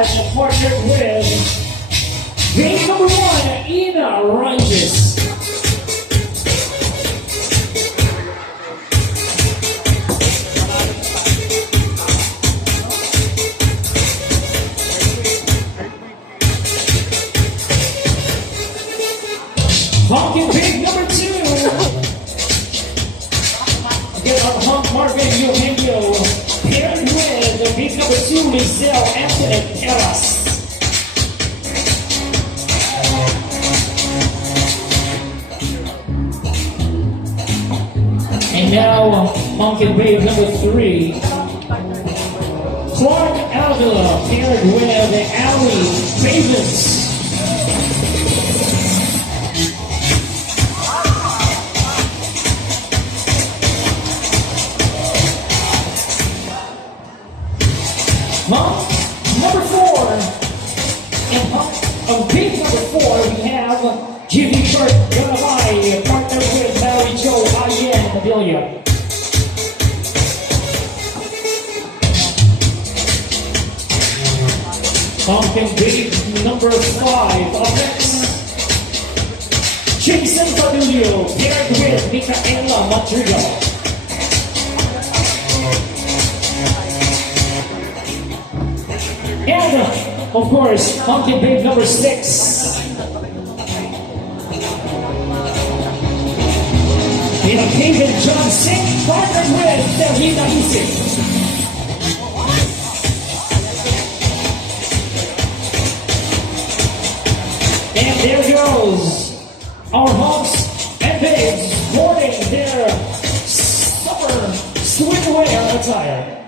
One, partnered with game number 1, Ina Rises. Honking Big number 2. Get our Honk Marvin Eugenio paired with Big number 2, Lizelle Antoinette Terras. And now Honking Big number 3, Clark Avila paired with Ali Ravens. Number 4, and Big number 4, we have Jimmy Burt Ganamai, partnered with Mary Jo Ayen Adelia. Pumpkin Big number 5, up next, Jason Fadulio, paired with Micaela Madrigal. And, of course, Pumpkin Big number 6. We have David John Singh, partnered with Delhina Isik. And there goes our honks and babes sporting their summer swimwear attire.